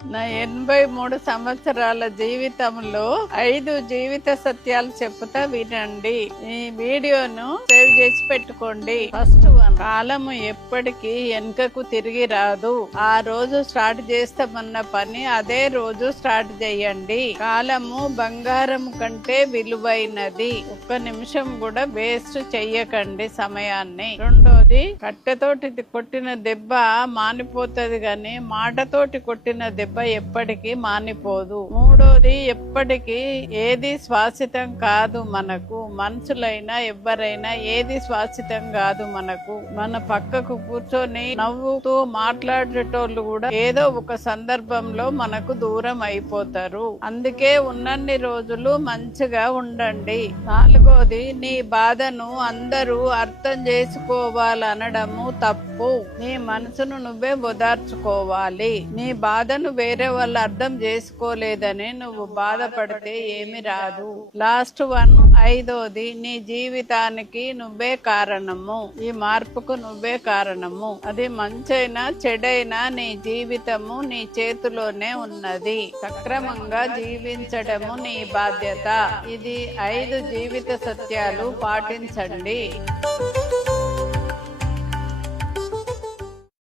నా 83 సంవత్సరాల జీవితంలో 5 జీవిత సత్యాలు చెప్తా వినండి. ఈ వీడియోను సేవ్ చేసి పెట్టుకోండి. ఫస్ట్ వన్, కాలము ఎప్పటికీ వెనుకకు తిరిగి రాదు. ఆ రోజు స్టార్ట్ చేస్తామన్న పని అదే రోజు స్టార్ట్ చేయండి. కాలము బంగారం కంటే విలువైనది. ఒక్క నిమిషం కూడా వేస్ట్ చెయ్యకండి సమయాన్ని. రెండోది, కట్టెతోటి కొట్టిన దెబ్బ మానిపోతుంది గాని మాటతోటి కొట్టిన దెబ్బ ఎప్పటికీ మానిపోదు. మూడోది, ఎప్పటికీ ఏది శాశ్వతం కాదు. మనకు మనుషులైనా ఎవరైనా ఏది శాశ్వతం కాదు. మనకు మన పక్కకు కూర్చొని నవ్వుతూ మాట్లాడేటోళ్ళు కూడా ఏదో ఒక సందర్భంలో మనకు దూరం అయిపోతారు. అందుకే ఉన్నన్ని రోజులు మంచిగా ఉండండి. నాలుగోది, నీ బాధను అందరూ అర్థం చేసుకోవాలనడము తప్పు. నీ మనసును నువ్వే ఓదార్చుకోవాలి. నీ బాధను వేరే వాళ్ళు అర్థం చేసుకోలేదని నువ్వు బాధపడితే ఏమి రాదు. లాస్ట్ వన్, ఐదోది, నీ జీవితానికి నువ్వే కారణము. ఈ మార్పుకు నువ్వే కారణము. అది మంచైనా చెడైనా నీ జీవితము నీ చేతిలోనే ఉన్నది. సక్రమంగా జీవించడము నీ బాధ్యత. ఇది 5 జీవిత సత్యాలు పాటించండి.